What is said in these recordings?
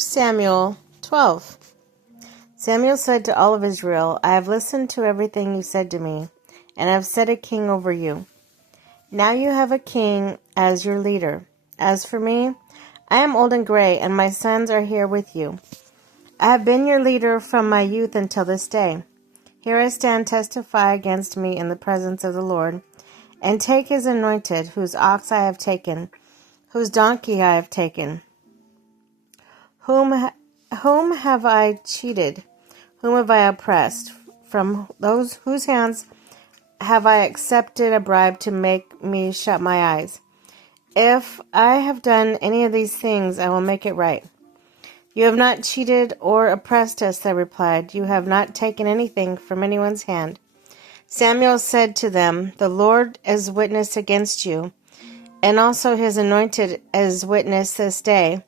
Samuel 12. Samuel said to all of Israel, I have listened to everything you said to me, and have set a king over you. Now you have a king as your leader. As for me, I am old and gray, and my sons are here with you. I have been your leader from my youth until this day. Here I stand, testify against me in the presence of the Lord, and take his anointed, whose ox I have taken, whose donkey I have taken. Whom have I cheated? Whom have I oppressed? From those whose hands have I accepted a bribe to make me shut my eyes? If I have done any of these things, I will make it right. You have not cheated or oppressed us, they replied. You have not taken anything from anyone's hand. Samuel said to them, The Lord is witness against you, and also his anointed is witness this day,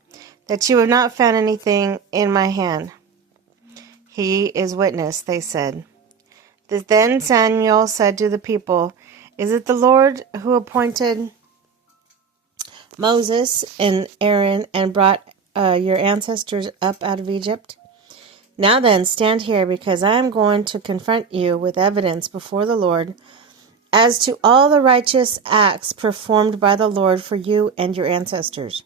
that you have not found anything in my hand. He is witness, they said. Then Samuel said to the people, Is it the Lord who appointed Moses and Aaron and brought your ancestors up out of Egypt? Now then, stand here, because I am going to confront you with evidence before the Lord as to all the righteous acts performed by the Lord for you and your ancestors.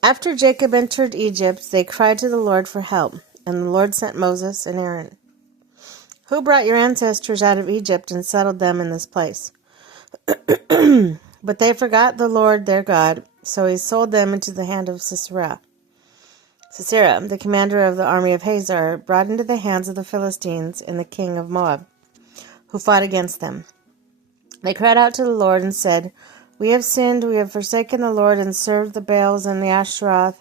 After Jacob entered Egypt, they cried to the Lord for help, and the Lord sent Moses and Aaron, who brought your ancestors out of Egypt and settled them in this place. But they forgot the Lord their God, so he sold them into the hand of Sisera, the commander of the army of Hazar, brought into the hands of the Philistines and the king of Moab, who fought against them. They cried out to the Lord and said, We have sinned, we have forsaken the Lord and served the Baals and the Ashtaroth.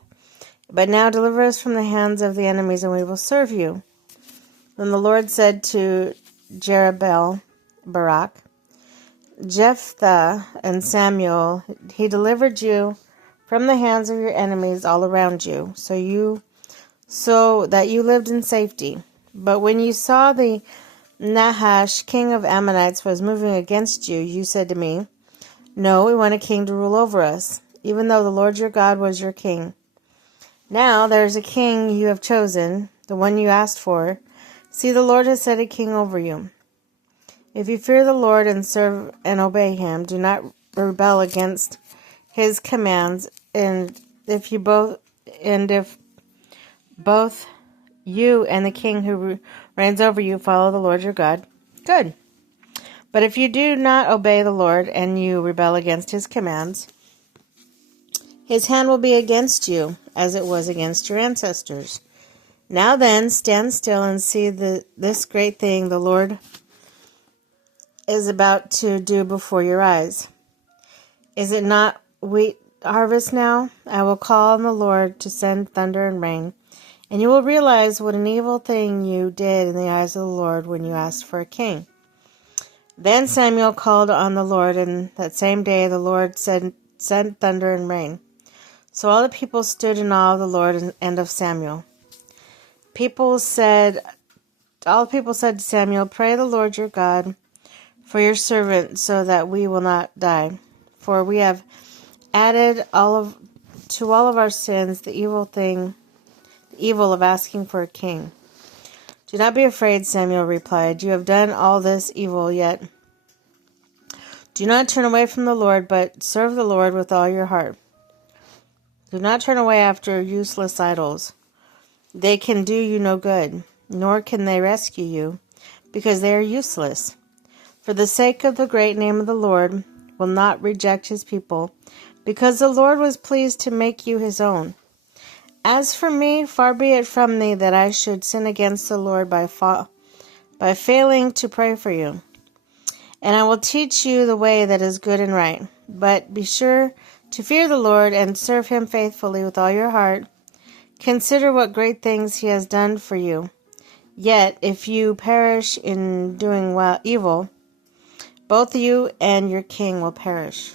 But now deliver us from the hands of the enemies, and we will serve you. Then the Lord said to Jerubbaal, Barak, Jephthah, and Samuel, He delivered you from the hands of your enemies all around you, so that you lived in safety. But when you saw the Nahash, king of Ammonites, was moving against you, you said to me, No, we want a king to rule over us, even though the Lord your God was your king. Now there is a king you have chosen, the one you asked for. See, the Lord has set a king over you. If you fear the Lord and serve and obey him, do not rebel against his commands, and if both you and the king who reigns over you follow the Lord your God, good. But if you do not obey the Lord and you rebel against his commands, his hand will be against you, as it was against your ancestors. Now then, stand still and see this great thing the Lord is about to do before your eyes. Is it not wheat harvest now? I will call on the Lord to send thunder and rain, and you will realize what an evil thing you did in the eyes of the Lord when you asked for a king. Then Samuel called on the Lord, and that same day the Lord sent thunder and rain. So all the people stood in awe of the Lord and of Samuel. All the people said to Samuel, Pray the Lord your God for your servant, so that we will not die. For we have added to all of our sins the evil of asking for a king. Do not be afraid, Samuel replied. You have done all this evil, yet do not turn away from the Lord, but serve the Lord with all your heart. Do not turn away after useless idols. They can do you no good, nor can they rescue you, because they are useless. For the sake of the great name of the Lord will not reject his people, because the Lord was pleased to make you his own. As for me, far be it from me that I should sin against the Lord by failing to pray for you. And I will teach you the way that is good and right. But be sure to fear the Lord and serve him faithfully with all your heart. Consider what great things he has done for you. Yet, if you perish in doing evil, both you and your king will perish.